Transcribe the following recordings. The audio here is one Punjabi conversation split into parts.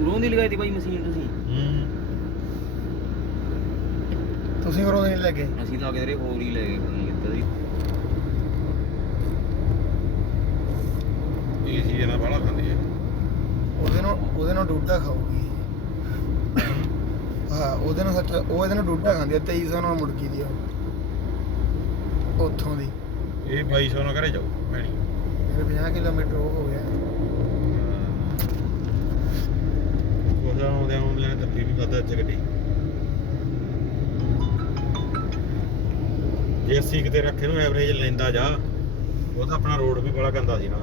ਉਰੋਂ ਦੀ ਲਗਾਈ ਤੀ ਬਾਈ ਮਸ਼ੀਨ ਤੁਸੀਂ। ਹੂੰ। ਤੁਸੀਂ ਕਰੋ ਨਹੀਂ ਲੱਗੇ ਅਸੀਂ ਤਾਂ ਕਿਧਰੇ ਹੋਰ ਹੀ ਲੈ ਗਏ ਦੀ ਏਸੀ ਇਹਨਾਂ ਬਾਹਲਾ ਖਾਂਦੀ ਹੈ। ਉਹਦੇ ਨਾਲ ਉਹਦੇ ਨਾਲ ਡੂਡਾ ਖਾਊਗੀ। ਹਾਂ ਉਹਦੇ ਨਾਲ ਸੱਚ ਉਹ ਇਹਦੇ ਨਾਲ ਡੂਡਾ ਖਾਂਦੀ ਆ 2300 ਨਾਲ ਮੁੜਕੀ ਦੀ ਉਹ। ਉੱਥੋਂ ਦੀ। ਇਹ 2200 ਨਾਲ ਘਰੇ ਜਾਊ ਭੈਣੀ ਮੇਰੇ 50 ਕਿਲੋਮੀਟਰ ਉਹ ਹੋ ਗਿਆ ਉਹਦਾ ਆਉਂਦੇ ਆਉਂਦੇ ਨੇ ਤੱਪੀ ਵੀ ਖਾਦਾ ਅੱਜ ਗੱਡੀ। ਜੇ ਅਸੀਂ ਕਿਤੇ ਰੱਖੇ ਨੂੰ ਐਵਰੇਜ ਲੈਂਦਾ ਜਾ, ਉਹ ਤਾਂ ਆਪਣਾ ਰੋਡ ਵੀ ਬੜਾ ਗੰਦਾ ਸੀ ਨਾ।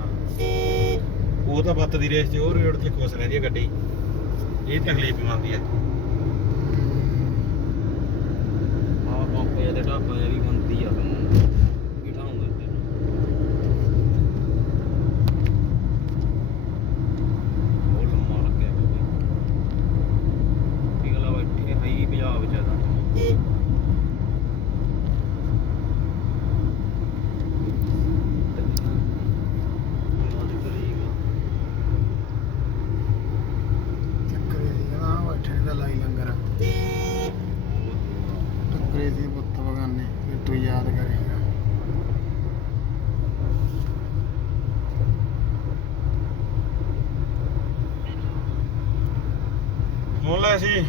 ਉਹ ਤਾਂ ਬੱਤ ਦੀ ਰੇਸ 'ਚ ਉਹ ਰੋਡ ਤੇ ਖੁਸ਼ ਰਹਿੰਦੀ ਹੈ ਗੱਡੀ। ਇਹ ਤਕਲੀਫ ਮੰਨਦੀ ਹੈ ਬਗਾਨੇ ਯਾਦ ਕਰੇਗਾ ਮੁੱਲ ਐ ਸੀ।